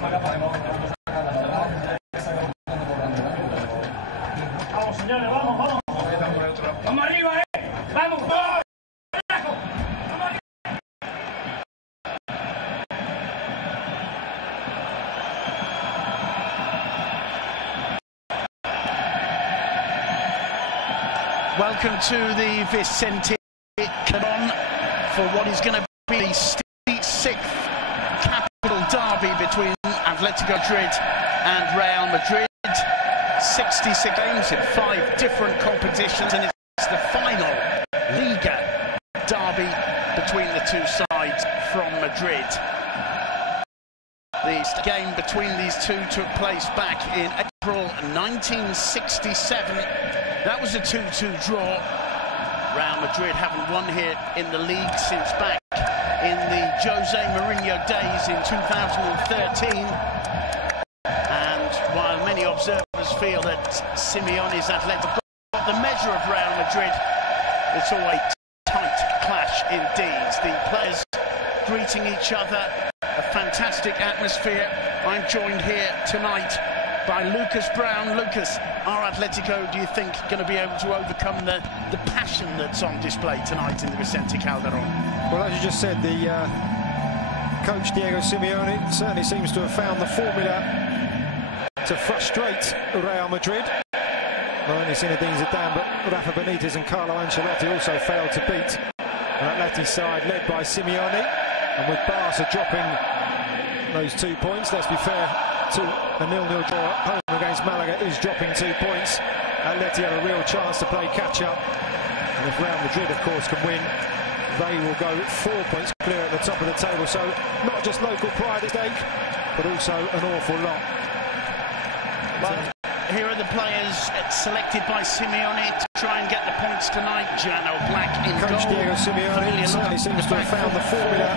Vamos, señores, vamos, vamos. Vamos arriba, vamos. Welcome to the Vicente Calderón for what is going to be the 66th capital derby between Atletico Madrid and Real Madrid. 66 games in 5 different competitions, and it's the final Liga derby between the two sides from Madrid. The game between these two took place back in April 1967. That was a 2-2 draw. Real Madrid haven't won here in the league since back in the Jose Mourinho days in 2013. And while many observers feel that Simeone's Atletico got the measure of Real Madrid, it's always a tight clash indeed. The players greeting each other, a fantastic atmosphere. I'm joined here tonight by Lucas Brown. Lucas, are Atletico, do you think, going to be able to overcome the passion that's on display tonight in the Vicente Calderón? Well, as you just said, the coach Diego Simeone certainly seems to have found the formula to frustrate Real Madrid. Not only Zinedine Zidane, but Rafa Benitez and Carlo Ancelotti also failed to beat an Atleti side led by Simeone. And with Barca dropping those 2 points, let's be fair, to a 0-0 draw at home against Malaga is dropping 2 points. Atleti have a real chance to play catch-up. And if Real Madrid, of course, can win, they will go 4 points clear at the top of the table. So not just local pride at stake, but also an awful lot. Well, here are the players selected by Simeone to try and get the points tonight. Jano Black in Coach goal. Diego Simeone certainly seems to have found the formula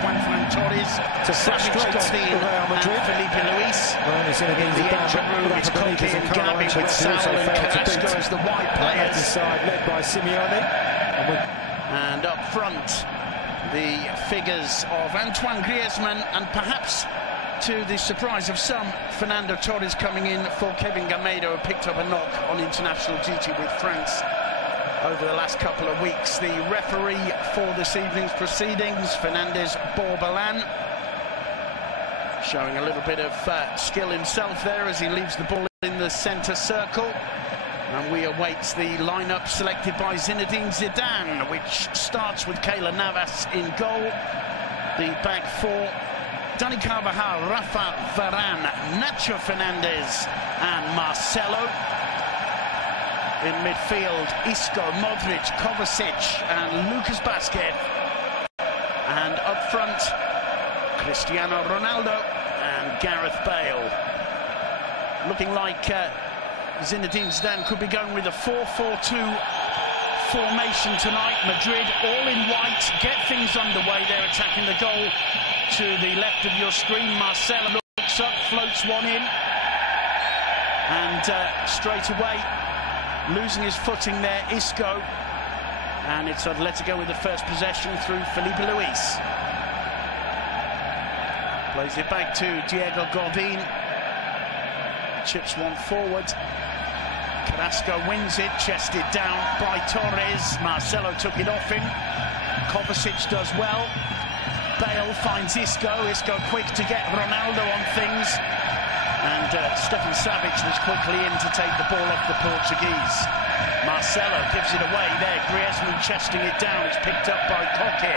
to frustrate Real Madrid. Felipe Luis. Not only Zinedine Zidane, but Rafa Benitez and Carlo Ancelotti also failed to beat as the wide players. Atleti side led by Simeone. And up front, the figures of Antoine Griezmann and perhaps, to the surprise of some, Fernando Torres coming in for Kevin Gamero, who picked up a knock on international duty with France over the last couple of weeks. The referee for this evening's proceedings, Fernandez Borbalan, showing a little bit of skill himself there as he leaves the ball in the centre circle. And we await the lineup selected by Zinedine Zidane, which starts with Keylor Navas in goal. The back four: Dani Carvajal, Rafa Varane, Nacho Fernandez and Marcelo. In midfield, Isco, Modric, Kovacic and Lucas Vázquez. And up front, Cristiano Ronaldo and Gareth Bale. Looking like Zinedine Zidane could be going with a 4-4-2 formation tonight. Madrid all in white, get things underway. They're attacking the goal to the left of your screen. Marcelo looks up, floats one in, and straight away losing his footing there, Isco, and it's Atletico with the first possession through Felipe Luis. Plays it back to Diego Godin, chips one forward. Carrasco wins it, chested down by Torres. Marcelo took it off him. Kovacic does well. Bale finds Isco. Isco quick to get Ronaldo on things. And Stefan Savic was quickly in to take the ball off the Portuguese. Marcelo gives it away there. Griezmann chesting it down. It's picked up by Koke.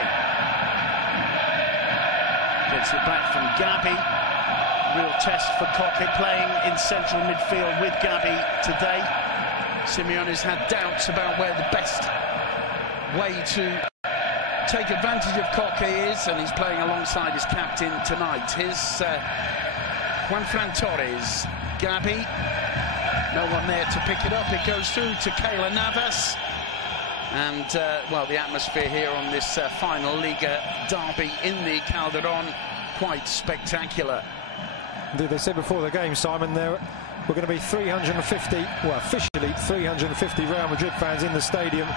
Gets it back from Gabi. Real test for Koke playing in central midfield with Gabi today. Simeone's had doubts about where the best way to take advantage of Koke is, and he's playing alongside his captain tonight. Here's Juanfran Torres. Gabi, no one there to pick it up. It goes through to Keylor Navas. And, well, the atmosphere here on this final Liga derby in the Calderón, quite spectacular. Indeed, they said before the game, Simon, there were going to be 350, well, officially 350 Real Madrid fans in the stadium,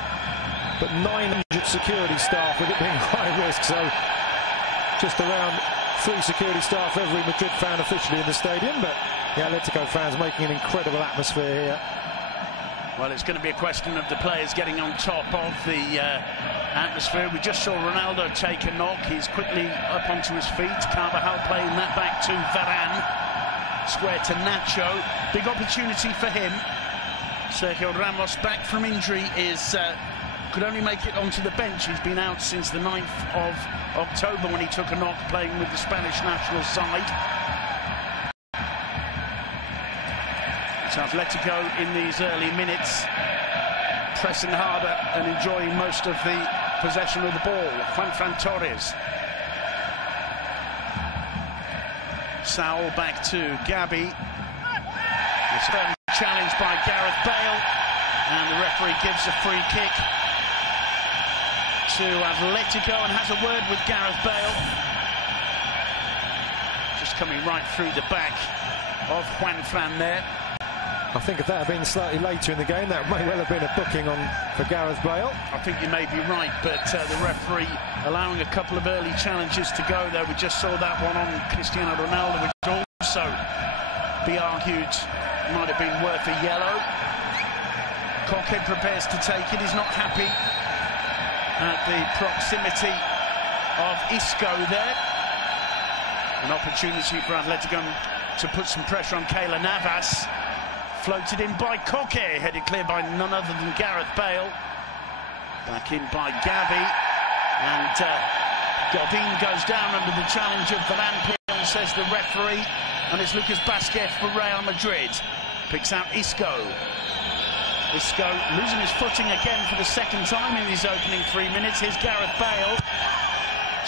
but 900 security staff, with it being high risk, so just around 3 security staff, every Madrid fan officially in the stadium, but the Atletico fans making an incredible atmosphere here. Well, it's going to be a question of the players getting on top of the atmosphere. We just saw Ronaldo take a knock. He's quickly up onto his feet. Carvajal playing that back to Varane. Square to Nacho. Big opportunity for him. Sergio Ramos, back from injury, could only make it onto the bench. He's been out since the 9th of October when he took a knock playing with the Spanish national side. So Atletico in these early minutes pressing harder and enjoying most of the possession of the ball. Juanfran Torres. Saul back to Gabi. It's a challenge by Gareth Bale, and the referee gives a free kick to Atletico and has a word with Gareth Bale. Just coming right through the back of Juanfran there. I think if that had been slightly later in the game, that may well have been a booking for Gareth Bale. I think you may be right, but the referee allowing a couple of early challenges to go there. We just saw that one on Cristiano Ronaldo, which would also be argued might have been worth a yellow. Koke prepares to take it. He's not happy at the proximity of Isco there. An opportunity for Atletico to put some pressure on Keylor Navas. Floated in by Koke, headed clear by none other than Gareth Bale. Back in by Gabi, and Godin goes down under the challenge of Varane, says the referee, and it's Lucas Vázquez for Real Madrid. Picks out Isco. Isco losing his footing again for the second time in these opening 3 minutes. Here's Gareth Bale.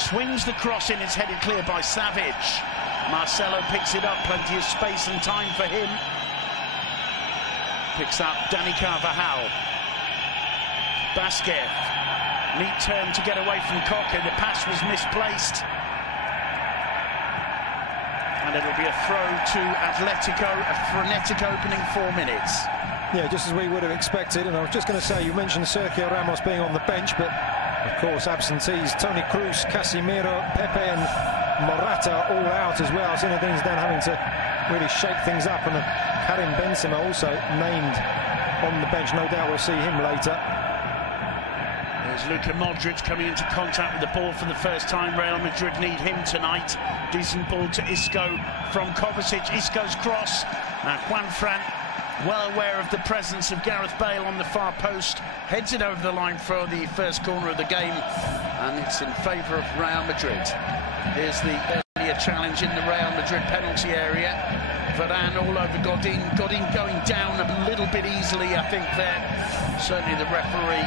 Swings the cross in, it's headed clear by Savage. Marcelo picks it up, plenty of space and time for him. Picks up Dani Carvajal. Vázquez. Neat turn to get away from Koke. The pass was misplaced. And it'll be a throw to Atletico, a frenetic opening 4 minutes. Yeah, just as we would have expected. And I was just going to say, you mentioned Sergio Ramos being on the bench, but of course absentees, Toni Kroos, Casemiro, Pepe and Morata all out as well. Zinedine Zidane having to really shake things up, and Karim Benzema also named on the bench. No doubt we'll see him later. There's Luka Modric coming into contact with the ball for the first time. Real Madrid need him tonight. Decent ball to Isco from Kovacic. Isco's cross. And Juanfran, well aware of the presence of Gareth Bale on the far post, heads it over the line for the first corner of the game, and it's in favour of Real Madrid. Here's the earlier challenge in the Real Madrid penalty area. Varane all over Godin. Godin going down a little bit easily, I think, there. Certainly the referee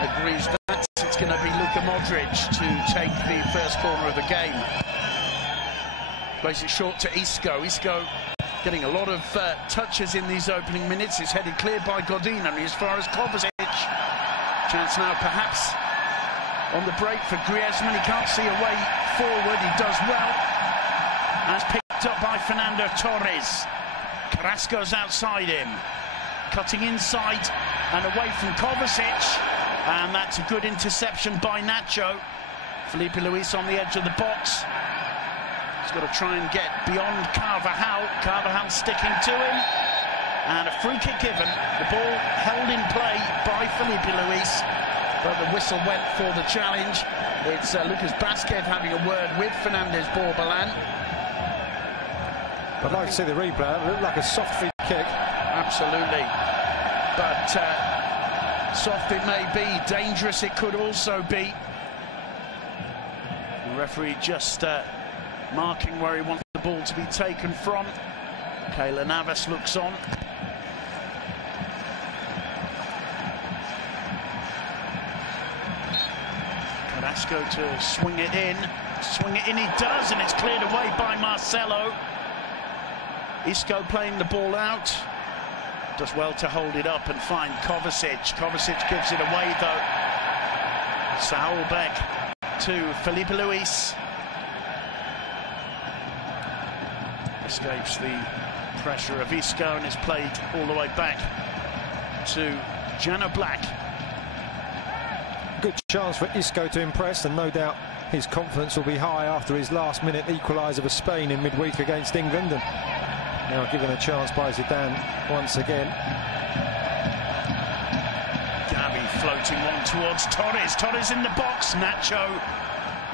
agrees that it's going to be Luka Modric to take the first corner of the game. Plays it short to Isco. Isco getting a lot of touches in these opening minutes. It's headed clear by Godin, only as far as Kovacic. Chance now perhaps on the break for Griezmann. He can't see a way forward. He does well. And it's picked up by Fernando Torres. Carrasco's outside him. Cutting inside and away from Kovacic. And that's a good interception by Nacho. Felipe Luis on the edge of the box. He's got to try and get beyond Carvajal. Carvajal sticking to him. And a free kick given. The ball held in play by Felipe Luis. But the whistle went for the challenge. It's Lucas Vázquez having a word with Fernandez Borbalán. I'd like to see the replay. It looked like a soft free kick. Absolutely. But soft it may be, dangerous it could also be. The referee just marking where he wants the ball to be taken from. Keylor Navas looks on. Carrasco to swing it in. Swing it in he does, and it's cleared away by Marcelo. Isco playing the ball out. Does well to hold it up and find Kovacic. Kovacic gives it away though. Saul back to Felipe Luis. Escapes the pressure of Isco and is played all the way back to Jano Black. Good chance for Isco to impress, and no doubt his confidence will be high after his last-minute equaliser for Spain in midweek against England, and now given a chance by Zidane once again. Gavi floating one towards Torres. Torres in the box. Nacho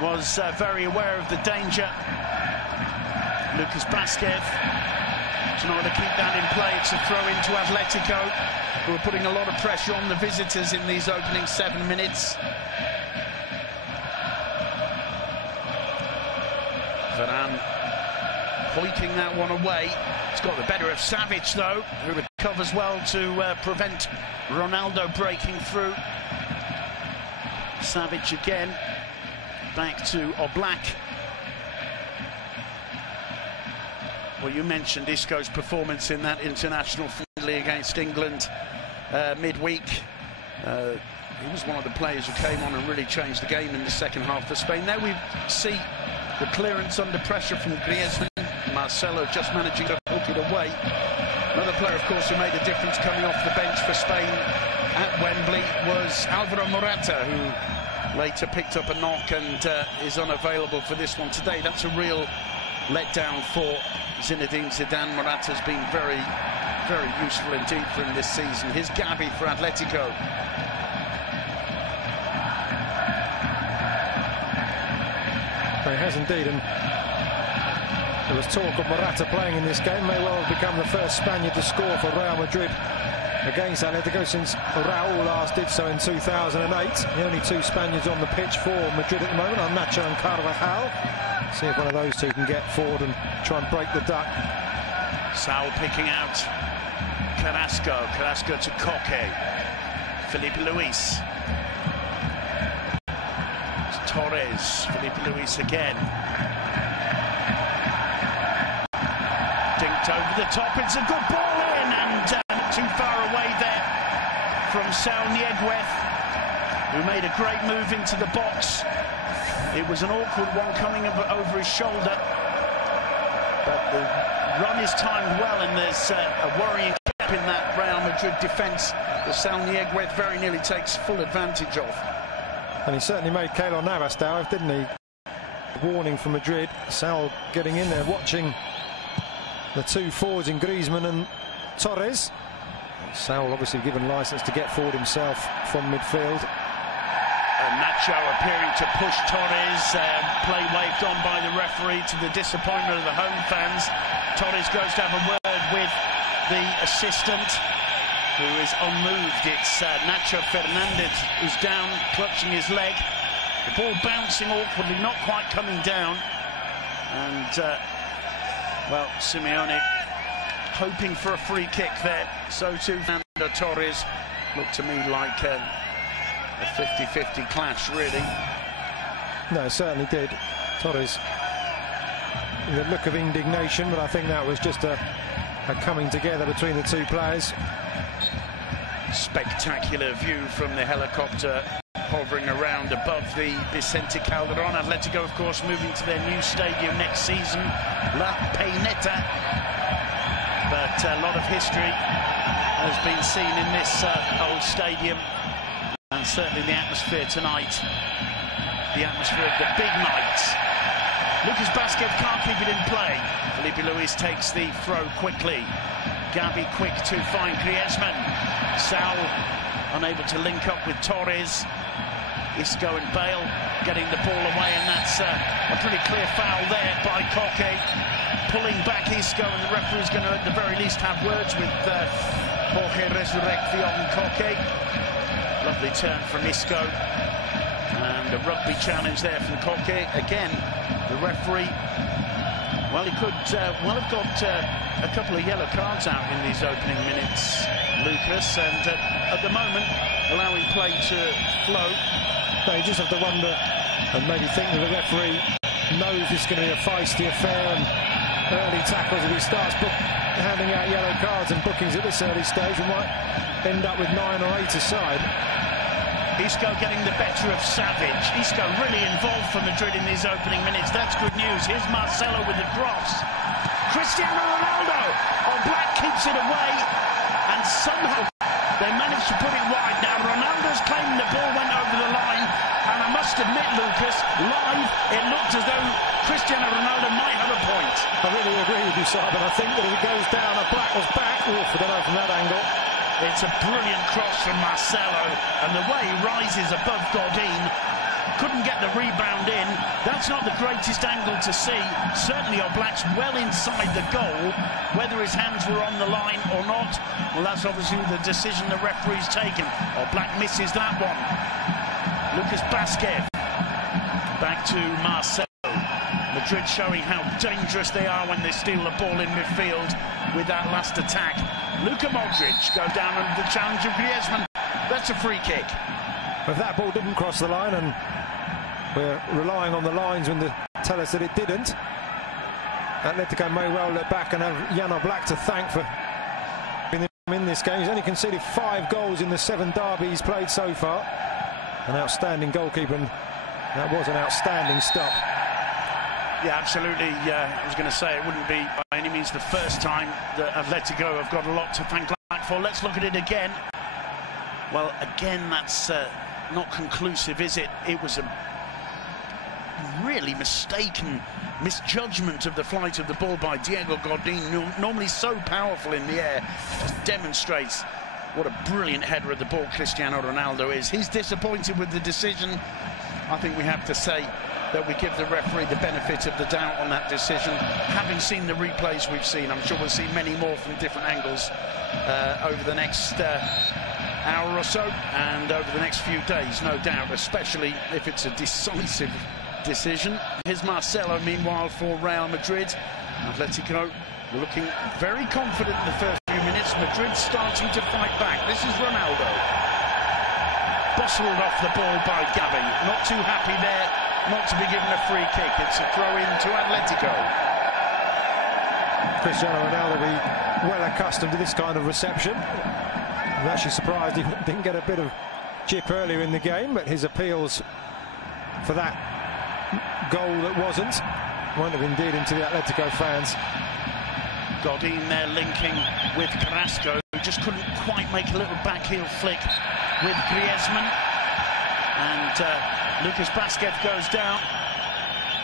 was very aware of the danger. Lucas Vázquez trying to keep that in play. It's a throw into Atletico, who are putting a lot of pressure on the visitors in these opening 7 minutes. Varane hoiking that one away. It's got the better of Savic, though, who recovers well to prevent Ronaldo breaking through. Savic again, back to Oblak. Well, you mentioned Isco's performance in that international friendly against England midweek. He was one of the players who came on and really changed the game in the second half for Spain. Now we see the clearance under pressure from Griezmann. Marcelo just managing to hook it away. Another player, of course, who made a difference coming off the bench for Spain at Wembley was Alvaro Morata, who later picked up a knock and is unavailable for this one today. That's a real letdown for Zinedine Zidane. Morata's been very, very useful indeed for him this season. Here's Gavi for Atletico. He has indeed, and there was talk of Morata playing in this game. May well have become the first Spaniard to score for Real Madrid against Atletico since Raúl last did so in 2008. The only two Spaniards on the pitch for Madrid at the moment are Nacho and Carvajal. See if one of those two can get forward and try and break the duck. Saul picking out Carrasco. Carrasco to Koke. Felipe Luis. Torres. Felipe Luis again. Dinked over the top. It's a good ball in, and not too far away there from Saul Nieguez, who made a great move into the box. It was an awkward one coming over his shoulder, but the run is timed well, and there's a worrying gap in that Real Madrid defence that Saul Nieguez very nearly takes full advantage of. And he certainly made Keylor Navas dive, didn't he? Warning from Madrid. Saul getting in there, watching the two forwards in Griezmann and Torres. Saul obviously given licence to get forward himself from midfield. Nacho appearing to push Torres, play waved on by the referee to the disappointment of the home fans. Torres goes to have a word with the assistant, who is unmoved. It's Nacho Fernandez who's down, clutching his leg. The ball bouncing awkwardly, not quite coming down. And, well, Simeone hoping for a free kick there. So too Fernando Torres. Looked to me like a 50-50 clash, really. No, it certainly did. Torres, the look of indignation, but I think that was just a coming together between the two players. Spectacular view from the helicopter hovering around above the Vicente Calderón. Atletico, of course, moving to their new stadium next season, La Peineta. But a lot of history has been seen in this old stadium. And certainly the atmosphere tonight, the atmosphere of the big night. Lucas Vázquez can't keep it in play. Felipe Luis takes the throw quickly. Gavi quick to find Griezmann. Saul unable to link up with Torres. Isco and Bale getting the ball away, and that's a pretty clear foul there by Koke. Pulling back Isco, and the referee's going to at the very least have words with Jorge Resurrección Koke. Lovely turn from Isco, and a rugby challenge there from Koke. Again, the referee, well, he could well have got a couple of yellow cards out in these opening minutes, Lucas, and at the moment allowing play to flow. No, you just have to wonder and maybe think that the referee knows it's going to be a feisty affair, and early tackles, if he starts handing out yellow cards and bookings at this early stage, we might end up with 9 or 8 aside. Isco getting the better of Savic. Isco really involved for Madrid in these opening minutes. That's good news. Here's Marcelo with the cross. Cristiano Ronaldo. Oblak keeps it away, and somehow they managed to put it wide. Now Ronaldo's claiming the ball went over the line, and I must admit, Lucas, live, it looked as though Cristiano Ronaldo might have a point. I really agree with you, Simon. I think that if it goes down, a Black was back. I don't know from that angle. It's a brilliant cross from Marcelo, and the way he rises above Godin, couldn't get the rebound in. That's not the greatest angle to see. Certainly Oblak's well inside the goal. Whether his hands were on the line or not, well, that's obviously the decision the referee's taken. Oblak misses that one. Lucas Basquet back to Marcelo. Madrid showing how dangerous they are when they steal the ball in midfield with that last attack. Luka Modric go down under the challenge of Griezmann. That's a free kick. If that ball didn't cross the line, and we're relying on the lines when they tell us that it didn't, Atletico may well look back and have Jan Oblak to thank for being in this game. He's only conceded 5 goals in the 7 derbies he's played so far. An outstanding goalkeeper, and that was an outstanding stop. Yeah, absolutely. I was going to say it wouldn't be by any means the first time that Atletico have got a lot to thank Black for. Let's look at it again. Well, again, that's not conclusive, is it? It was a really mistaken misjudgment of the flight of the ball by Diego Godin, normally so powerful in the air. Just demonstrates what a brilliant header of the ball Cristiano Ronaldo is. He's disappointed with the decision. I think we have to say that we give the referee the benefit of the doubt on that decision. Having seen the replays we've seen, I'm sure we'll see many more from different angles over the next hour or so, and over the next few days, no doubt, especially if it's a decisive decision. Here's Marcelo, meanwhile, for Real Madrid. Atletico looking very confident in the first few minutes. Madrid starting to fight back. This is Ronaldo. Bustled off the ball by Gavi. Not too happy there not to be given a free kick. It's a throw-in to Atletico. Cristiano Ronaldo will be well accustomed to this kind of reception. I'm actually surprised he didn't get a bit of chip earlier in the game, but his appeals for that goal that wasn't won't have endeared him to the Atletico fans. Godin there linking with Carrasco, who just couldn't quite make a little backheel flick with Griezmann. And Lucas Basquet goes down,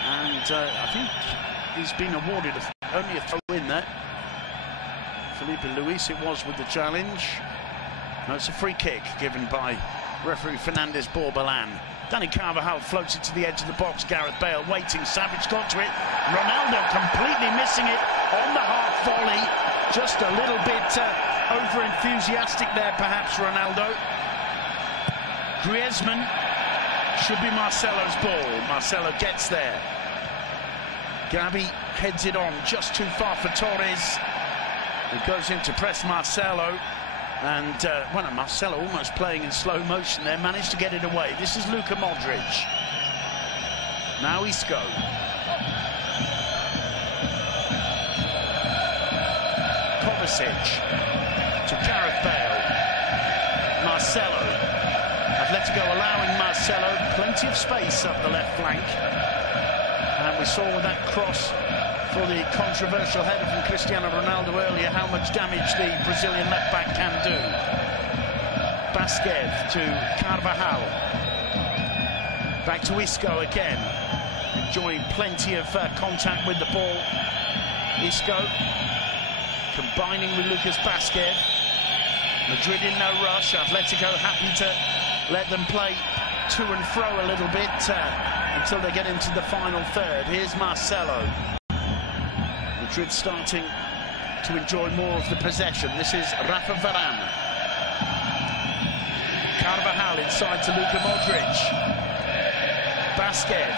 and I think he's been awarded only a throw-in there. Felipe Luis it was with the challenge. No, it's a free kick given by referee Fernandez Borbalan. Dani Carvajal floats it to the edge of the box. Gareth Bale waiting. Savage got to it. Ronaldo completely missing it on the half volley. Just a little bit over-enthusiastic there, perhaps, Ronaldo. Griezmann. Should be Marcelo's ball. Marcelo gets there. Gavi heads it on just too far for Torres. He goes in to press Marcelo. And, well, Marcelo almost playing in slow motion there, managed to get it away. This is Luka Modric. Now Isco. Kovacic to Gareth Bale. Marcelo. Atletico allowing Marcelo plenty of space up the left flank. And we saw with that cross for the controversial header from Cristiano Ronaldo earlier how much damage the Brazilian left-back can do. Basquet to Carvajal. Back to Isco again. Enjoying plenty of contact with the ball. Isco combining with Lucas Basquet. Madrid in no rush. Atletico happy to let them play to and fro a little bit until they get into the final third. Here's Marcelo. Madrid starting to enjoy more of the possession. This is Rafa Varane. Carvajal inside to Luka Modric. Basquet.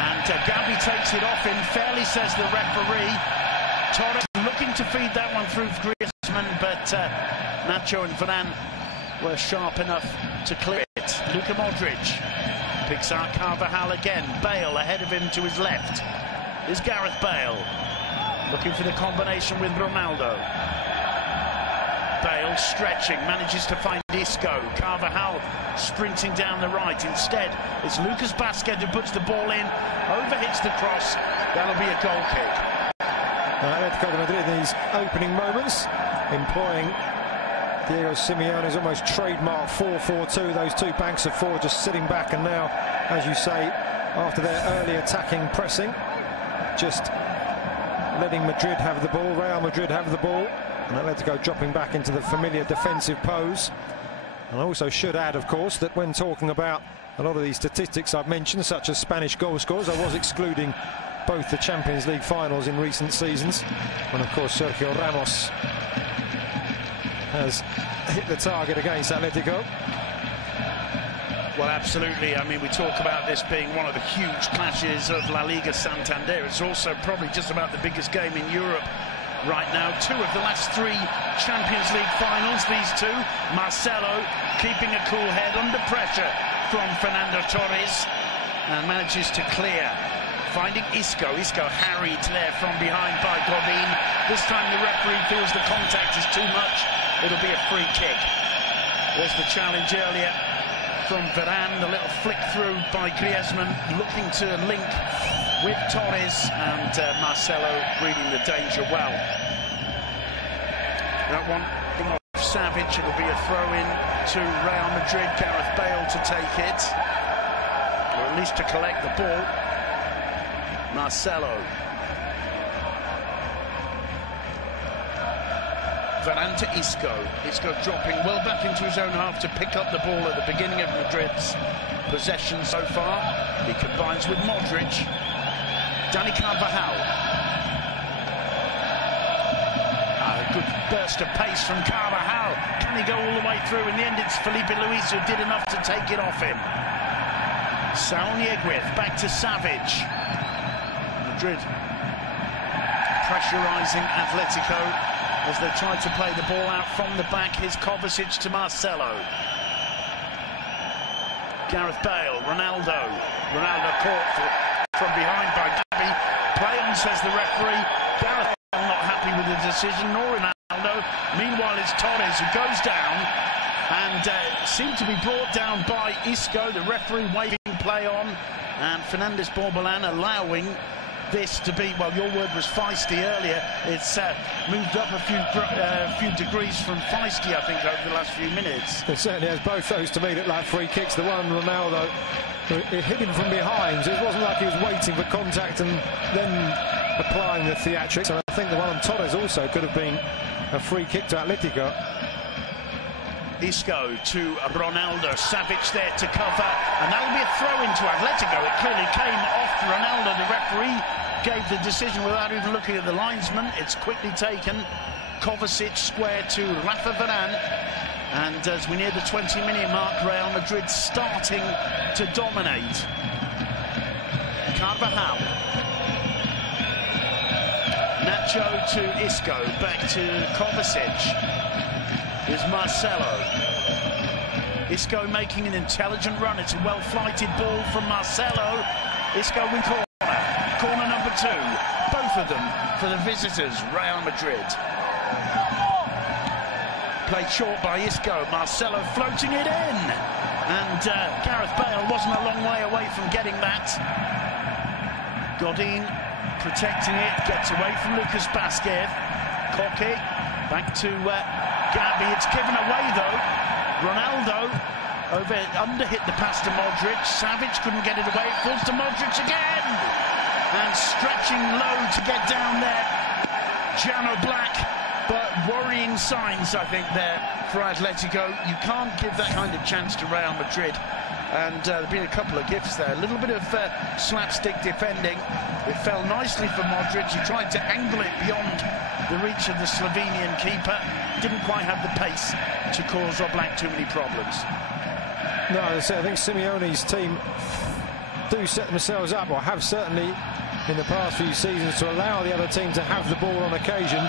And Gavi takes it off in fairly, says the referee. Torres looking to feed that one through Griezmann, but Nacho and Varane were sharp enough to clear it. Luka Modric picks out Carvajal again. Bale ahead of him to his left. Is Gareth Bale looking for the combination with Ronaldo. Bale stretching, manages to find Isco. Carvajal sprinting down the right. Instead, it's Lucas Basquet who puts the ball in, overhits the cross. That'll be a goal kick. Atletico de Madrid in these opening moments employing Diego Simeone's almost trademark 4-4-2, those two banks of four just sitting back, and now, as you say, after their early attacking pressing, just letting Madrid have the ball, Real Madrid have the ball, and Atletico dropping back into the familiar defensive pose. And I also should add, of course, that when talking about a lot of these statistics I've mentioned, such as Spanish goal scorers, I was excluding both the Champions League finals in recent seasons, and of course Sergio Ramos has hit the target against Atletico. Well, absolutely. I mean, we talk about this being one of the huge clashes of La Liga Santander. It's also probably just about the biggest game in Europe right now. Two of the last three Champions League finals, these two. Marcelo keeping a cool head under pressure from Fernando Torres and manages to clear. Finding Isco. Isco harried there from behind by Godin. This time the referee feels the contact is too much. It'll be a free kick. Was the challenge earlier from Varane. The little flick through by Griezmann, looking to link with Torres, and Marcelo reading the danger well. That one from Savic. It'll be a throw-in to Real Madrid. Gareth Bale to take it, or at least to collect the ball. Marcelo. Varane to Isco. Isco dropping well back into his own half to pick up the ball at the beginning of Madrid's possession so far. He combines with Modric. Dani Carvajal. A good burst of pace from Carvajal. Can he go all the way through? In the end, it's Felipe Luis who did enough to take it off him. Saúl Ñeguez back to Savic. Madrid pressurising Atletico as they try to play the ball out from the back. Here's Kovacic to Marcelo. Gareth Bale, Ronaldo. Ronaldo caught from behind by Gavi. Play on, says the referee. Gareth Bale not happy with the decision, nor Ronaldo. Meanwhile, it's Torres who goes down and seemed to be brought down by Isco. The referee waving play on, and Fernandez Borbalán allowing this to be, well, your word was feisty earlier. It's moved up a few degrees from feisty, I think, over the last few minutes. It certainly has. Both those to me look like free kicks. The one, Ronaldo, it hit him from behind, so it wasn't like he was waiting for contact and then applying the theatrics. And I think the one on Torres also could have been a free kick to Atletico. Isco to Ronaldo. Savic there to cover, and that'll be a throw into Atletico. It clearly came off Ronaldo. The referee gave the decision without even looking at the linesman. It's quickly taken. Kovacic square to Rafa Varane, and as we near the 20-minute mark, Real Madrid starting to dominate. Carvajal. Nacho to Isco, back to Kovacic. Here's Marcelo. Isco making an intelligent run. It's a well-flighted ball from Marcelo. Isco with corner. Corner number 2. Both of them for the visitors, Real Madrid. Played short by Isco. Marcelo floating it in. And Gareth Bale wasn't a long way away from getting that. Godin protecting it. Gets away from Lucas Vázquez. Koke. Back to Gavi. It's given away though. Ronaldo underhit the pass to Modric. Savic couldn't get it away. It falls to Modric again. And stretching low to get down there. Jano Black. But worrying signs, I think, there for Atletico. You can't give that kind of chance to Real Madrid. And there have been a couple of gifts there. A little bit of slapstick defending. It fell nicely for Modric. He tried to angle it beyond the reach of the Slovenian keeper. Didn't quite have the pace to cause Oblak too many problems. No, as I say, I think Simeone's team do set themselves up, or have certainly in the past few seasons, to allow the other team to have the ball on occasion.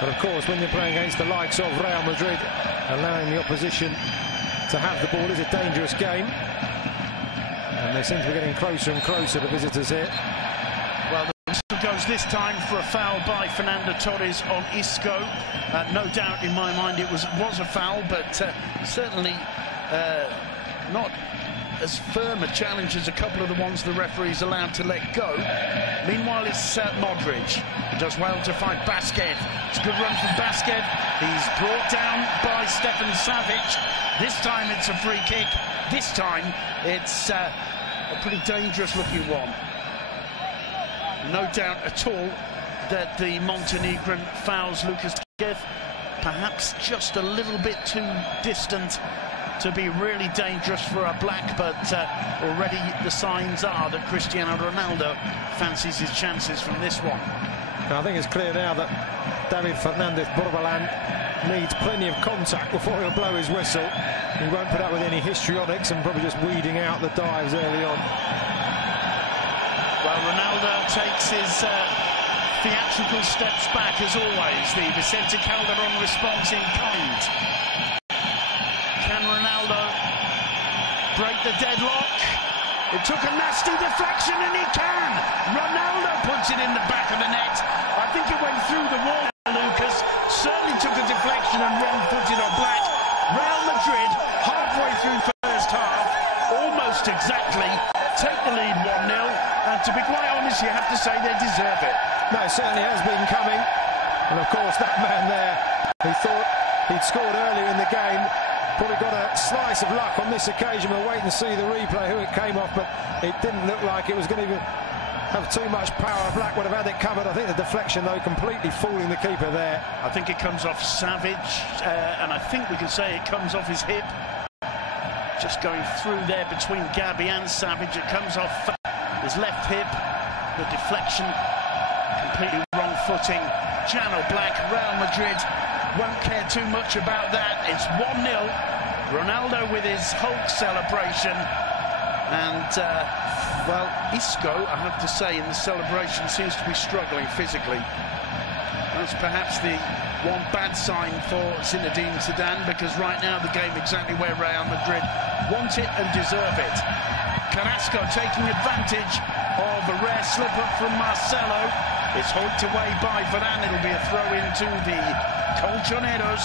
But of course, when you're playing against the likes of Real Madrid, allowing the opposition to have the ball is a dangerous game. And they seem to be getting closer and closer, the visitors here. Well, the whistle goes this time for a foul by Fernando Torres on Isco. No doubt in my mind it was a foul, but certainly not as firm a challenge as a couple of the ones the referee's allowed to let go. Meanwhile, it's Modric. He does well to find Vázquez. It's a good run from Vázquez. He's brought down by Stefan Savic. This time it's a free kick. This time it's a pretty dangerous looking one. No doubt at all that the Montenegrin fouls Lucas Tkev, perhaps just a little bit too distant to be really dangerous for a black, but already the signs are that Cristiano Ronaldo fancies his chances from this one. I think it's clear now that David Fernandez Borbalán needs plenty of contact before he'll blow his whistle. He won't put up with any histrionics and probably just weeding out the dives early on. Well, Ronaldo takes his theatrical steps back as always. The Vicente Calderon response in kind. Can Ronaldo break the deadlock? It took a nasty deflection and he can. Ronaldo puts it in the back of the net. I think it went through the wall, Lucas. Certainly took a deflection and wrong-footed on Black. Real Madrid, halfway through first half, almost exactly, take the lead 1-0. And to be quite honest, you have to say they deserve it. No, it certainly has been coming. And of course, that man there, he thought he'd scored earlier in the game. Probably got a slice of luck on this occasion. We'll wait and see the replay who it came off, but it didn't look like it was going to even have too much power. Black would have had it covered. I think the deflection, though, completely fooling the keeper there. I think it comes off Savic, and I think we can say it comes off his hip. Just going through there between Gabi and Savic. It comes off his left hip. The deflection, completely wrong footing. Jan Black, Real Madrid won't care too much about that. It's 1-0. Ronaldo with his Hulk celebration. And, well, Isco, I have to say, in the celebration seems to be struggling physically. That's perhaps the one bad sign for Zinedine Zidane, because right now the game exactly where Real Madrid want it and deserve it. Carrasco taking advantage of a rare slip-up from Marcelo. It's hooked away by Varane. It'll be a throw into the Colchoneros.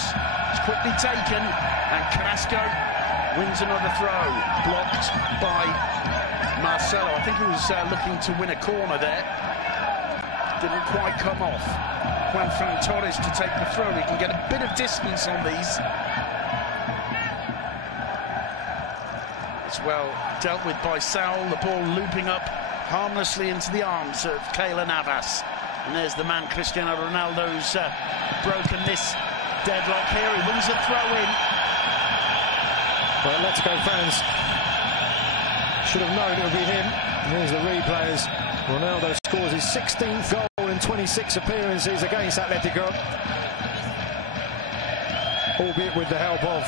It's quickly taken, and Carrasco wins another throw, blocked by Marcelo. I think he was looking to win a corner there. Didn't quite come off. Juanfran Torres to take the throw. He can get a bit of distance on these. It's well dealt with by Saul. The ball looping up harmlessly into the arms of Keylor Navas. And there's the man, Cristiano Ronaldo, who's broken this deadlock here. He wins a throw-in. Well, Atletico fans should have known it would be him. And here's the replays. Ronaldo scores his 16th goal in 26 appearances against Atletico, albeit with the help of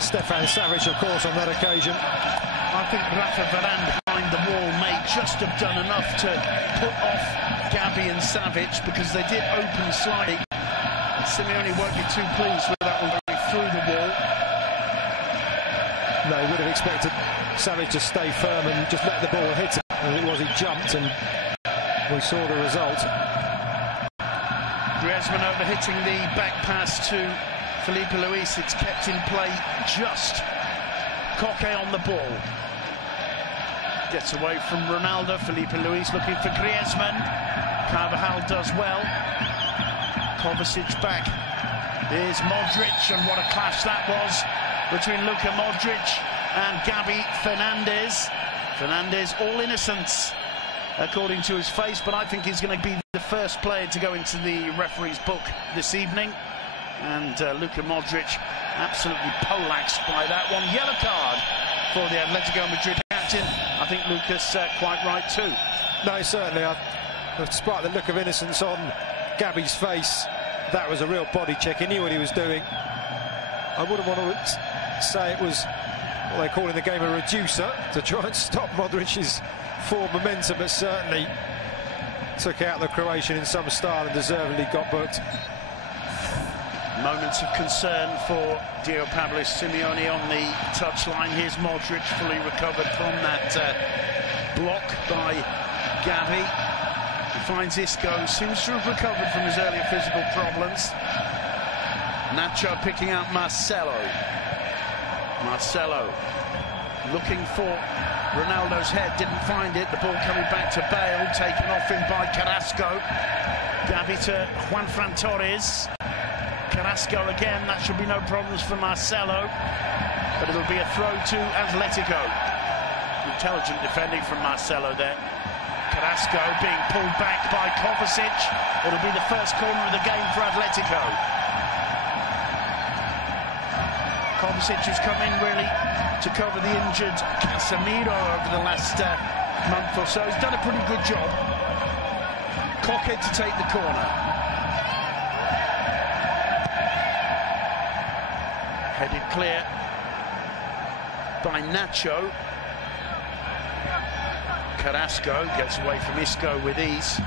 Stefan Savic, of course, on that occasion. I think Rafa Varane behind the wall may just have done enough to put off Gabi and Savic, because they did open slightly. Simeone won't be too pleased with that one going through the wall. No, he would have expected Savic to stay firm and just let the ball hit him. As it was, he jumped, and we saw the result. Griezmann overhitting the back pass to Felipe Luis. It's kept in play just. Koke on the ball. Gets away from Ronaldo. Felipe Luis looking for Griezmann. Carvajal does well. Kovacic back. Here's Modric, and what a clash that was between Luka Modric and Gabi Fernandez. Fernandez, all innocence, according to his face, but I think he's going to be the first player to go into the referee's book this evening. And Luka Modric absolutely poleaxed by that one. Yellow card for the Atletico Madrid captain. I think Lucas quite right too. No, certainly. Despite the look of innocence on Gabi's face, that was a real body check. He knew what he was doing. I wouldn't want to say it was what they call in the game a reducer to try and stop Modric's forward momentum, but certainly took out the Croatian in some style and deservedly got booked. Moments of concern for Diego Pablo Simeone on the touchline. Here's Modric, fully recovered from that block by Gabi. He finds Isco, seems to have recovered from his earlier physical problems. Nacho picking out Marcelo. Marcelo looking for Ronaldo's head, didn't find it. The ball coming back to Bale, taken off him by Carrasco. Gabi to Juanfran Torres. Carrasco again, that should be no problems for Marcelo, but it'll be a throw to Atletico. Intelligent defending from Marcelo there. Carrasco being pulled back by Kovacic. It'll be the first corner of the game for Atletico. Kovacic has come in really to cover the injured Casemiro over the last month or so. He's done a pretty good job. Koke to take the corner. Headed clear by Nacho. Carrasco gets away from Isco with ease.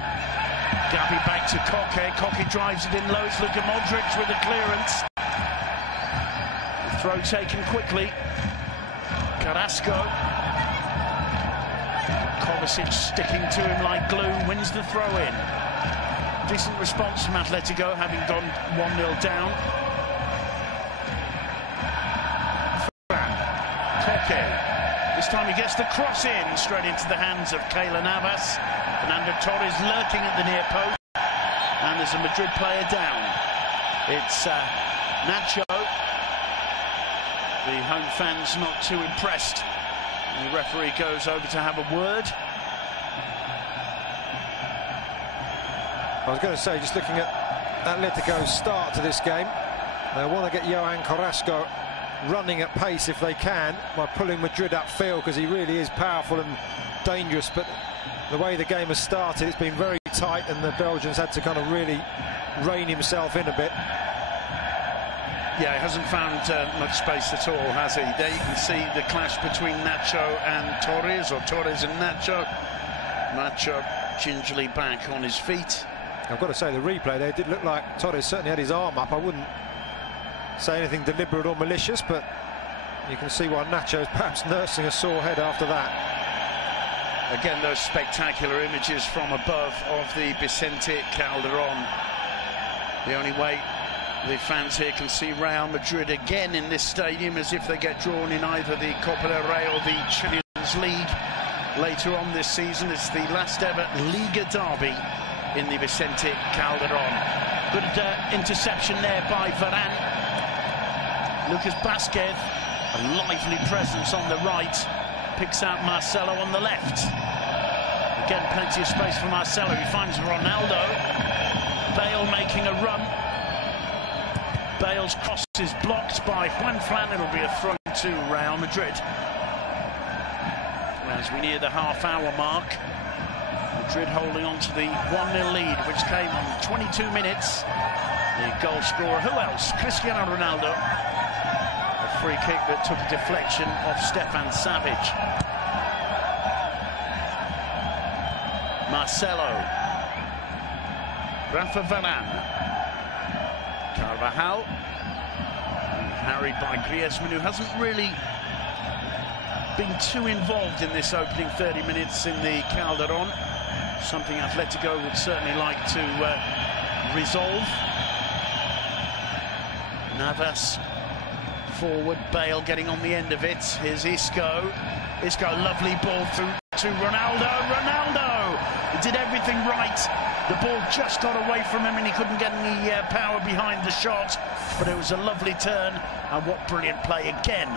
Gabi back to Koke. Koke drives it in low. It's Luka Modric with the clearance. The throw taken quickly. Carrasco. Kovacic sticking to him like glue. Wins the throw-in. Decent response from Atletico, having gone 1-0 down. Koke. This time he gets the cross in, straight into the hands of Keylor Navas. Fernando Torres lurking at the near post. And there's a Madrid player down. It's Nacho. The home fans not too impressed. The referee goes over to have a word. I was going to say, just looking at Atletico's start to this game, they want to get Johan Carrasco running at pace if they can by pulling Madrid upfield, because he really is powerful and dangerous. But the way the game has started, it's been very tight, and the Belgians had to kind of really rein himself in a bit. Yeah, he hasn't found much space at all, has he? There you can see the clash between Nacho and Torres, or Torres and Nacho. Nacho gingerly back on his feet. I've got to say, the replay there did look like Torres certainly had his arm up. I wouldn't say anything deliberate or malicious, but you can see why Nacho's perhaps nursing a sore head after that. Again, those spectacular images from above of the Vicente Calderon. The only way the fans here can see Real Madrid again in this stadium is if they get drawn in either the Copa del Rey or the Champions League later on this season. It's the last ever Liga derby in the Vicente Calderon. Good interception there by Varane. Lucas Vázquez, a lively presence on the right, picks out Marcelo on the left. Again, plenty of space for Marcelo. He finds Ronaldo. Bale making a run. Bale's cross is blocked by Juan Fran. It'll be a throw to Real Madrid. As we near the half-hour mark, Madrid holding on to the 1-0 lead, which came on 22 minutes. The goal scorer, who else? Cristiano Ronaldo. A free kick that took a deflection of Stefan Savic. Marcelo. Rafa Varane. Carvajal. And harried by Griezmann, who hasn't really been too involved in this opening 30 minutes in the Calderon. Something Atletico would certainly like to resolve. Navas forward, Bale getting on the end of it. Here's Isco. Isco, lovely ball through to Ronaldo. Ronaldo! He did everything right. The ball just got away from him and he couldn't get any power behind the shot. But it was a lovely turn, and what brilliant play again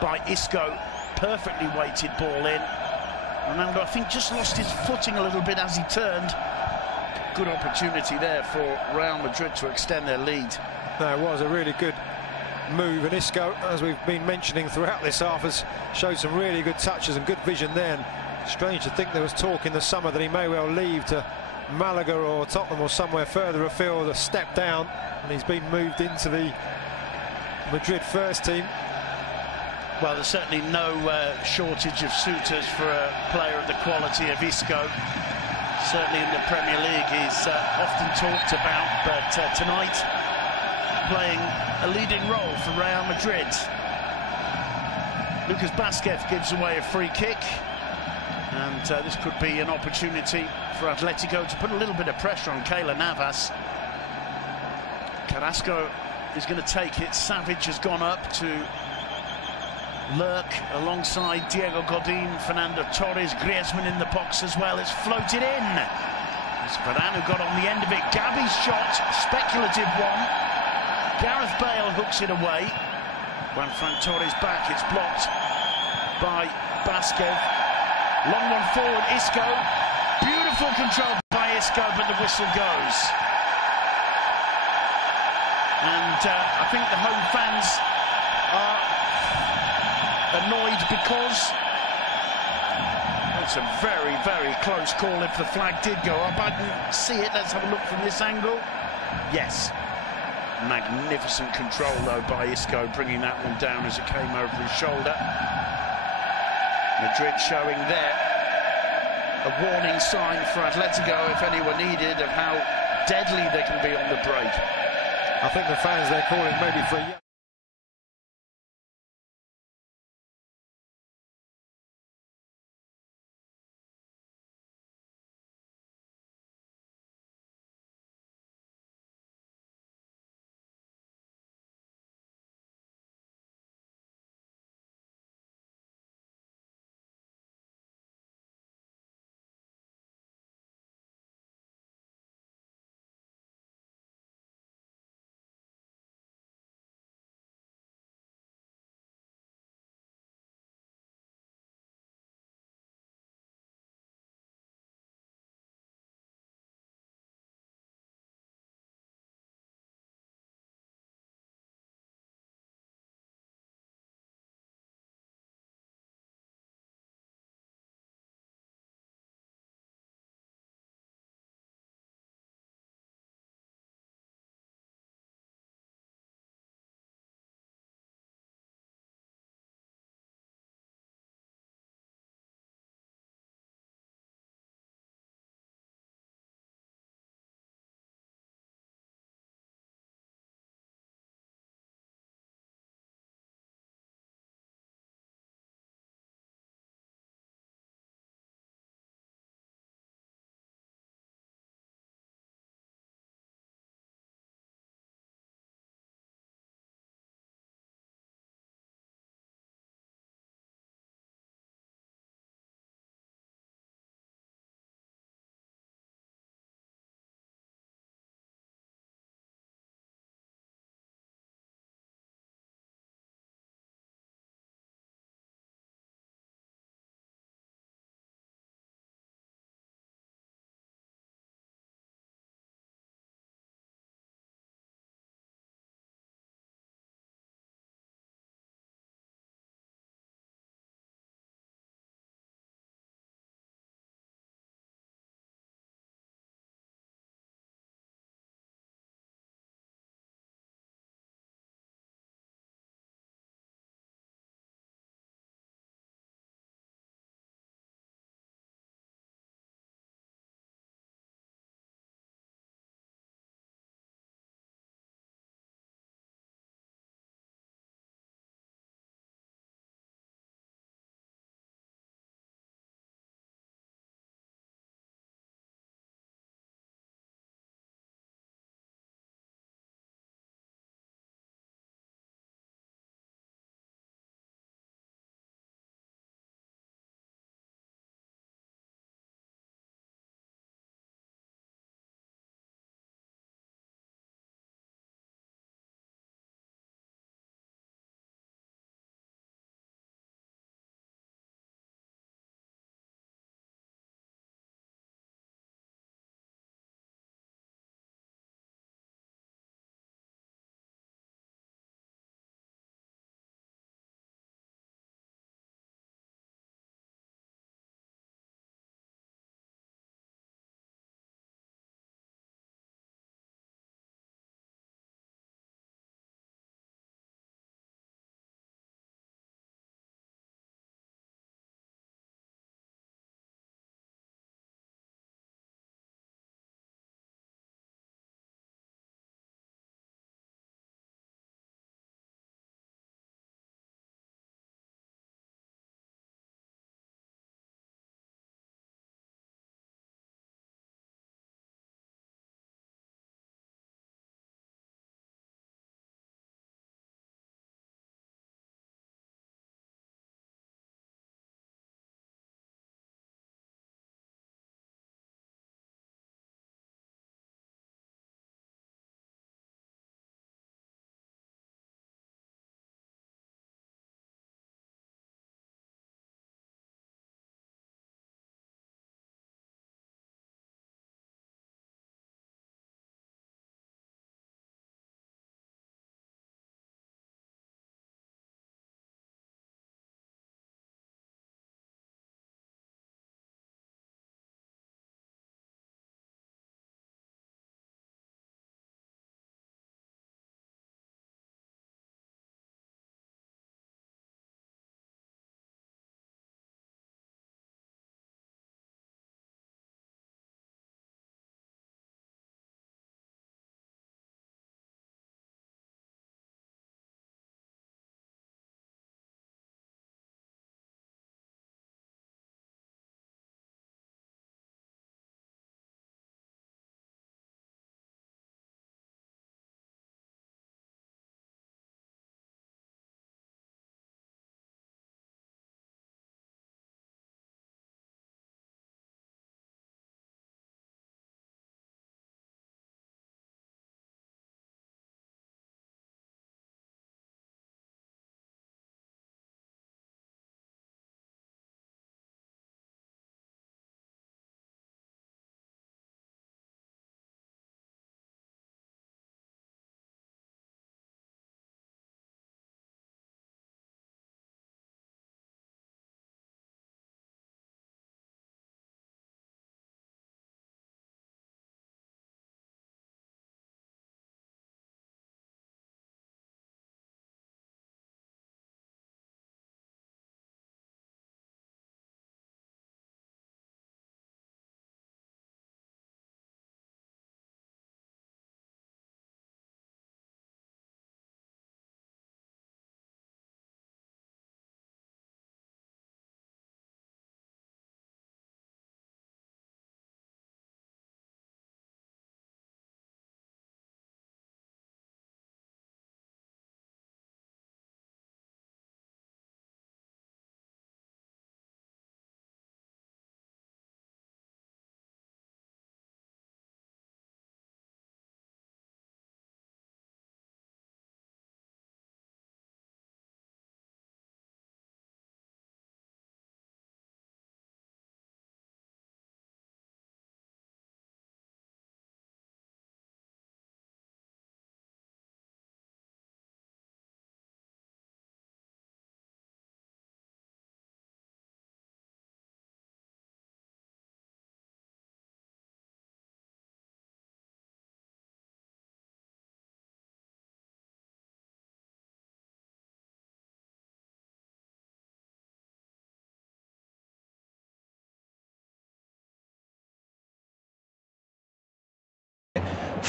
by Isco. Perfectly weighted ball in. Ronaldo, I think, just lost his footing a little bit as he turned. Good opportunity there for Real Madrid to extend their lead. No, it was a really good move, and Isco, as we've been mentioning throughout this half, has showed some really good touches and good vision there. And strange to think there was talk in the summer that he may well leave to Malaga or Tottenham or somewhere further afield, a step down, and he's been moved into the Madrid first team. Well, there's certainly no shortage of suitors for a player of the quality of Isco. Certainly in the Premier League, he's often talked about, but tonight playing a leading role for Real Madrid. Lucas Vázquez gives away a free kick, and this could be an opportunity for Atletico to put a little bit of pressure on Keylor Navas. Carrasco is going to take it. Savic has gone up to lurk alongside Diego Godin, Fernando Torres, Griezmann in the box as well. It's floated in. It's Varane who got on the end of it. Gabi's shot, speculative one. Gareth Bale hooks it away. When Fran Torres back, it's blocked by Basquez. Long one forward, Isco. Beautiful control by Isco, but the whistle goes. And I think the home fans are annoyed because it's a very, very close call if the flag did go up. I didn't see it. Let's have a look from this angle. Yes. Magnificent control, though, by Isco, bringing that one down as it came over his shoulder. Madrid showing there a warning sign for Atletico, if anyone needed, of how deadly they can be on the break. I think the fans, they're calling maybe for a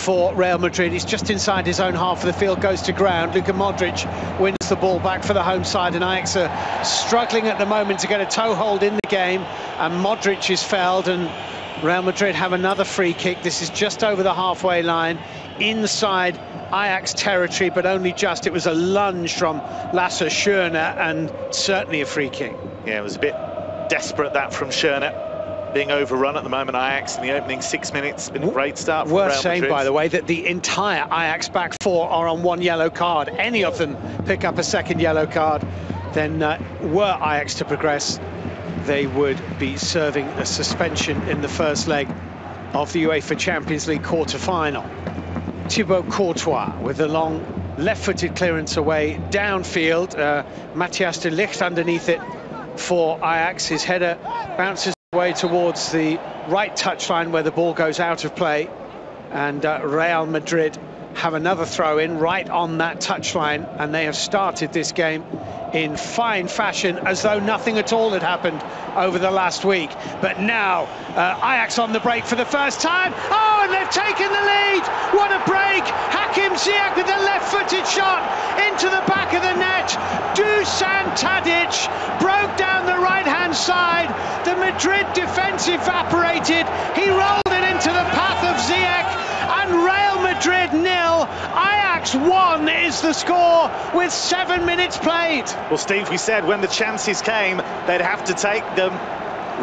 for Real Madrid. He's just inside his own half of the field, goes to ground. Luka Modric wins the ball back for the home side, and Ajax are struggling at the moment to get a toehold in the game, and Modric is fouled, and Real Madrid have another free kick. This is just over the halfway line, inside Ajax territory, but only just. It was a lunge from Lasse Schöne, and certainly a free kick. Yeah, it was a bit desperate, that, from Schöne. Being overrun at the moment, Ajax, in the opening 6 minutes. Been a great start for Real Madrid. Worth saying, by the way, that the entire Ajax back four are on one yellow card. Any of them pick up a second yellow card, then were Ajax to progress, they would be serving a suspension in the first leg of the UEFA Champions League quarter-final. Thibaut Courtois with a long left-footed clearance away downfield. Matthias de Ligt underneath it for Ajax. His header bounces away towards the right touchline where the ball goes out of play, and Real Madrid have another throw-in right on that touchline, and they have started this game in fine fashion, as though nothing at all had happened over the last week. But now Ajax on the break for the first time. Oh, and they've taken the lead. What a break. Hakim Ziyech with a left-footed shot into the back of the net. Dusan Tadic broke down the right-hand side. The Madrid defence evaporated. He rolled it into the path of Ziyech, and Real Madrid 0, Ajax 1 is the score with 7 minutes played. Well, Steve, we said when the chances came, they'd have to take them.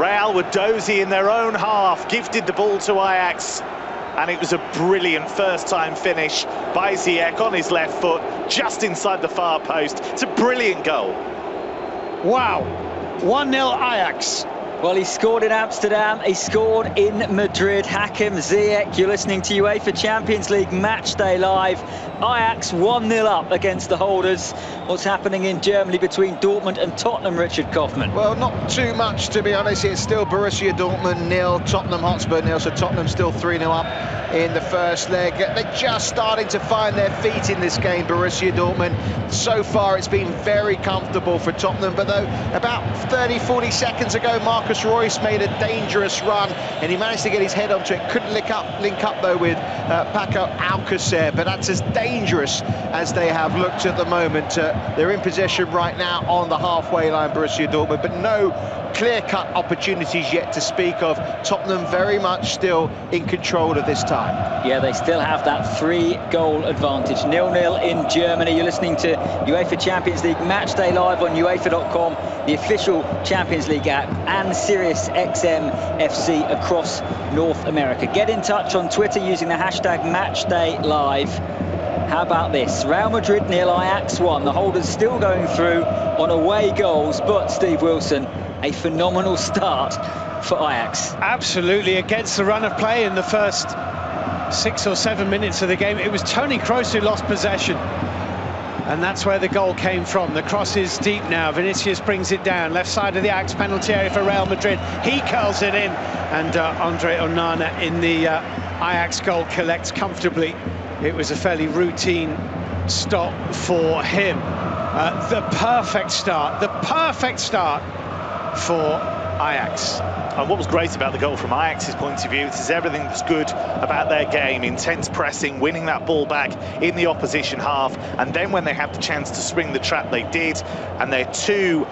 Real were dozy in their own half, gifted the ball to Ajax, and it was a brilliant first-time finish by Ziyech on his left foot, just inside the far post. It's a brilliant goal. Wow, 1-0 Ajax. Well, he scored in Amsterdam, he scored in Madrid. Hakim Ziyech, you're listening to UEFA Champions League Match Day Live. Ajax 1-0 up against the holders. What's happening in Germany between Dortmund and Tottenham, Richard Kaufmann? Well, not too much, to be honest. It's still Borussia Dortmund 0, Tottenham Hotspur 0, so Tottenham still 3-0 up in the first leg. They're just starting to find their feet in this game, Borussia Dortmund. So far, it's been very comfortable for Tottenham, but though about 30-40 seconds ago, Marcus Royce made a dangerous run, and he managed to get his head onto it. Couldn't link up though with Paco Alcacer, but that's as dangerous as they have looked at the moment. They're in possession right now on the halfway line, Borussia Dortmund, but no clear-cut opportunities yet to speak of. Tottenham very much still in control of this time. Yeah, they still have that 3-goal advantage. 0-0 in Germany. You're listening to UEFA Champions League Match Day Live on UEFA.com, the official Champions League app, and Sirius XM FC across North America. Get in touch on Twitter using the hashtag MatchDayLive. How about this? Real Madrid 0, Ajax 1. The holders still going through on away goals, but Steve Wilson, a phenomenal start for Ajax. Absolutely, against the run of play in the first 6 or 7 minutes of the game. It was Toni Kroos who lost possession, and that's where the goal came from. The cross is deep now. Vinicius brings it down, left side of the Ajax penalty area for Real Madrid. He curls it in, and Andre Onana in the Ajax goal collects comfortably. It was a fairly routine stop for him. The perfect start for Ajax. And what was great about the goal from Ajax's point of view is everything that's good about their game. Intense pressing, winning that ball back in the opposition half, and then when they had the chance to spring the trap, they did. And their two,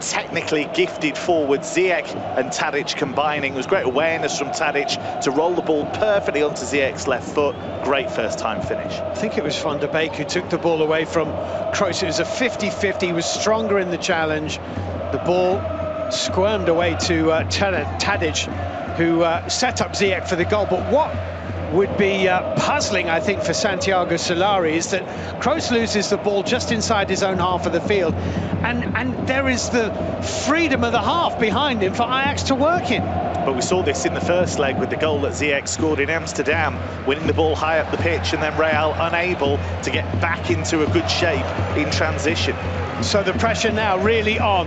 technically gifted forwards, Ziyech and Tadic combining. It was great awareness from Tadic to roll the ball perfectly onto Ziyech's left foot. Great first-time finish. I think it was Van der Beek who took the ball away from Kroos. It was a 50-50. He was stronger in the challenge. The ball squirmed away to Tadic, who set up Ziyech for the goal. But what would be puzzling, I think, for Santiago Solari is that Kroos loses the ball just inside his own half of the field, and there is the freedom of the half behind him for Ajax to work in. But we saw this in the first leg with the goal that Ziyech scored in Amsterdam, winning the ball high up the pitch, and then Real unable to get back into a good shape in transition. So the pressure now really on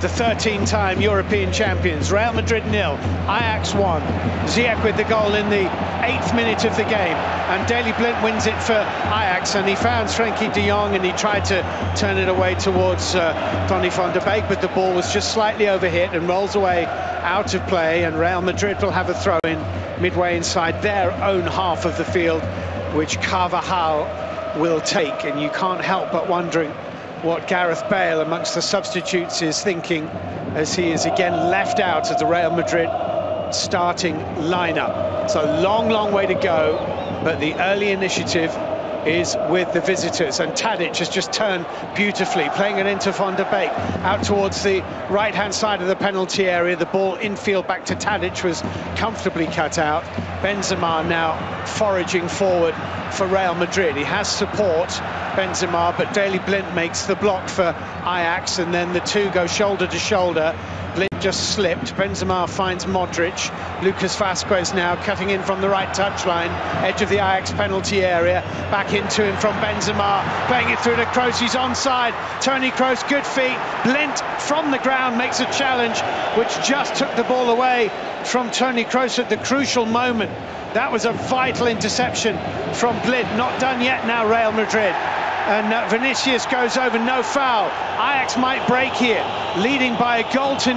the 13-time European champions. Real Madrid 0, Ajax 1. Ziyech with the goal in the 8th minute of the game, and Daley Blind wins it for Ajax, and he found Frenkie de Jong, and he tried to turn it away towards Donny van der Beek, but the ball was just slightly overhit and rolls away out of play, and Real Madrid will have a throw-in midway inside their own half of the field, which Carvajal will take. And you can't help but wondering what Gareth Bale amongst the substitutes is thinking as he is again left out of the Real Madrid starting lineup. It's a long way to go, but the early initiative is with the visitors, and Tadic has just turned beautifully, playing it into Van der Beek out towards the right-hand side of the penalty area. The ball infield back to Tadic was comfortably cut out. Benzema now foraging forward for Real Madrid. He has support, Benzema, but Daley Blind makes the block for Ajax, and then the two go shoulder to shoulder. Blind just slipped. Benzema finds Modric. Lucas Vazquez now cutting in from the right touchline, edge of the Ajax penalty area. Back into him from Benzema, playing it through to Kroos. He's onside. Toni Kroos, good feet. Blind from the ground makes a challenge, which just took the ball away from Toni Kroos at the crucial moment. That was a vital interception from Blind. Not done yet now, Real Madrid. And Vinicius goes over, no foul. Ajax might break here, leading by 1-0.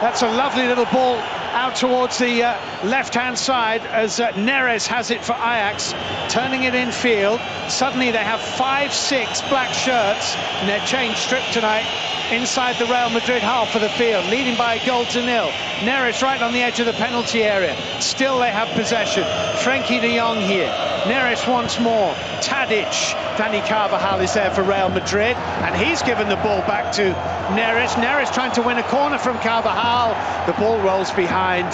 That's a lovely little ball out towards the left-hand side as Neres has it for Ajax, turning it in field. Suddenly they have 5-6 black shirts in their change strip tonight inside the Real Madrid half of the field, leading by 1-0. Neres right on the edge of the penalty area. Still they have possession. Frenkie de Jong here. Neres once more. Tadic. Dani Carvajal is there for Real Madrid, and he's given the ball back to Neres. Neres trying to win a corner from Carvajal. The ball rolls behind,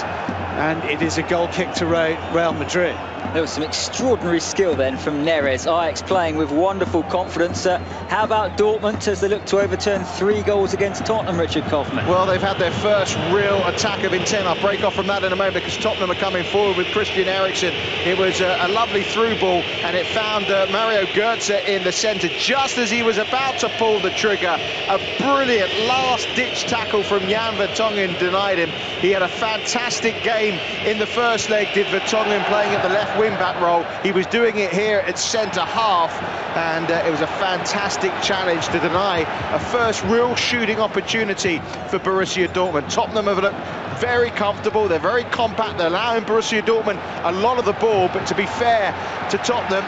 and it is a goal kick to Real Madrid. There was some extraordinary skill then from Neres. Ajax playing with wonderful confidence. How about Dortmund as they look to overturn 3 goals against Tottenham, Richard Kaufmann? Well, they've had their first real attack of intent. I'll break off from that in a moment because Tottenham are coming forward with Christian Eriksen. It was a lovely through ball, and it found Mario Götze in the centre just as he was about to pull the trigger. A brilliant last-ditch tackle from Jan Vertonghen denied him. He had a fantastic game in the first leg, did Vertonghen, playing at the left wing-back role. He was doing it here at centre-half, and it was a fantastic challenge to deny a first real shooting opportunity for Borussia Dortmund. Tottenham have looked very comfortable, they're very compact, they're allowing Borussia Dortmund a lot of the ball, but to be fair to Tottenham,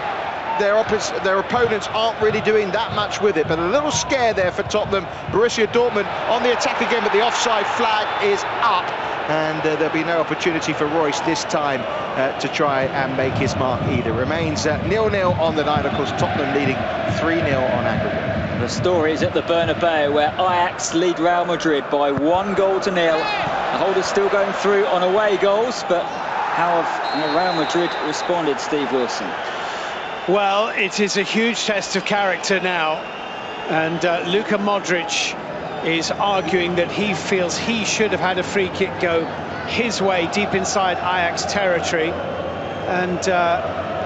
their opponents aren't really doing that much with it. But a little scare there for Tottenham. Borussia Dortmund on the attack again, but the offside flag is up, and there'll be no opportunity for Royce this time to try and make his mark either. Remains 0-0 on the night. Of course, Tottenham leading 3-0 on aggregate. The story is at the Bernabéu, where Ajax lead Real Madrid by 1-0. The holders still going through on away goals, but how have Real Madrid responded, Steve Wilson? Well, it is a huge test of character now, and Luka Modric is arguing that he feels he should have had a free kick go his way deep inside Ajax territory, and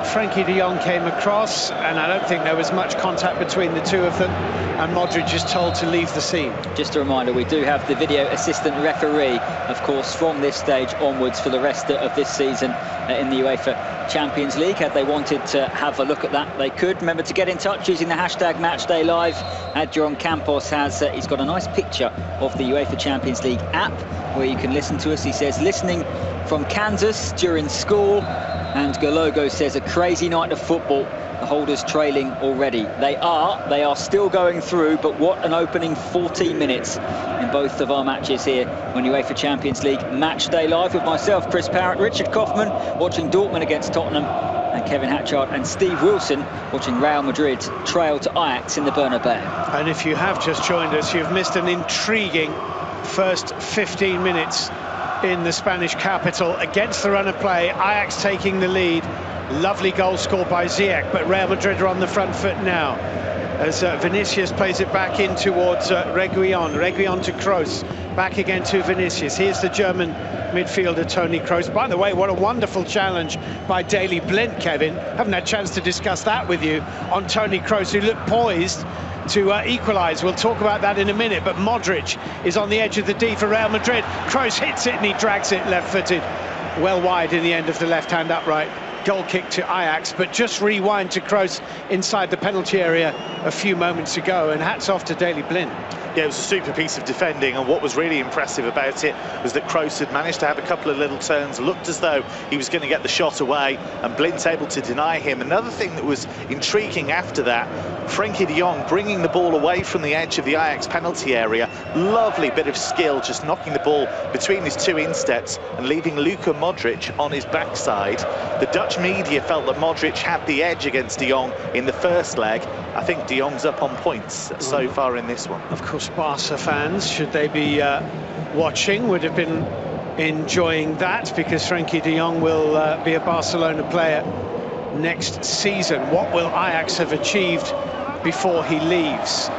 Frenkie de Jong came across, and I don't think there was much contact between the two of them, and Modric is told to leave the scene. Just a reminder, we do have the video assistant referee, of course, from this stage onwards for the rest of this season in the UEFA Champions League. Had they wanted to have a look at that, they could. Remember to get in touch using the hashtag MatchDayLive. Adjon Campos has, he's got a nice picture of the UEFA Champions League app where you can listen to us. He says, listening from Kansas during school, and Galogo says, a crazy night of football. The holders trailing already. They are still going through, but what an opening 14 minutes in both of our matches here on UEFA Champions League Match Day Live, with myself, Chris Parrott, Richard Kaufmann watching Dortmund against Tottenham, and Kevin Hatchard and Steve Wilson watching Real Madrid trail to Ajax in the Bernabéu. And if you have just joined us, you've missed an intriguing first 15 minutes in the Spanish capital against the run of play. Ajax taking the lead. Lovely goal scored by Ziyech, but Real Madrid are on the front foot now as Vinicius plays it back in towards Reguilon. Reguilon to Kroos, back again to Vinicius. Here's the German midfielder Toni Kroos. By the way, what a wonderful challenge by Daley Blind, Kevin. Haven't had a chance to discuss that with you on Toni Kroos, who looked poised to equalise. We'll talk about that in a minute, but Modric is on the edge of the D for Real Madrid. Kroos hits it and he drags it left-footed, well wide in the end of the left-hand upright goal kick to Ajax, but just rewind to Kroos inside the penalty area a few moments ago, and hats off to Daley Blind. Yeah, it was a super piece of defending, and what was really impressive about it was that Kroos had managed to have a couple of little turns, looked as though he was going to get the shot away, and Blind's able to deny him. Another thing that was intriguing after that, Frenkie de Jong bringing the ball away from the edge of the Ajax penalty area. Lovely bit of skill, just knocking the ball between his two insteps and leaving Luka Modric on his backside. The Dutch media felt that Modric had the edge against de Jong in the first leg. I think de Jong's up on points so far in this one. Of course, Barca fans, should they be watching, would have been enjoying that, because Frenkie de Jong will be a Barcelona player next season. What will Ajax have achieved before he leaves?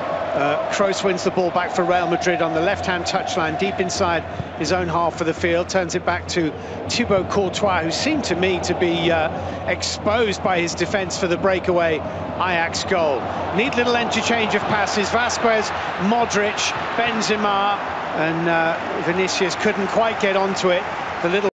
Kroos wins the ball back for Real Madrid on the left-hand touchline, deep inside his own half of the field, turns it back to Thibaut Courtois, who seemed to me to be exposed by his defence for the breakaway Ajax goal. Neat little interchange of passes. Vasquez, Modric, Benzema, and Vinicius couldn't quite get onto it. The little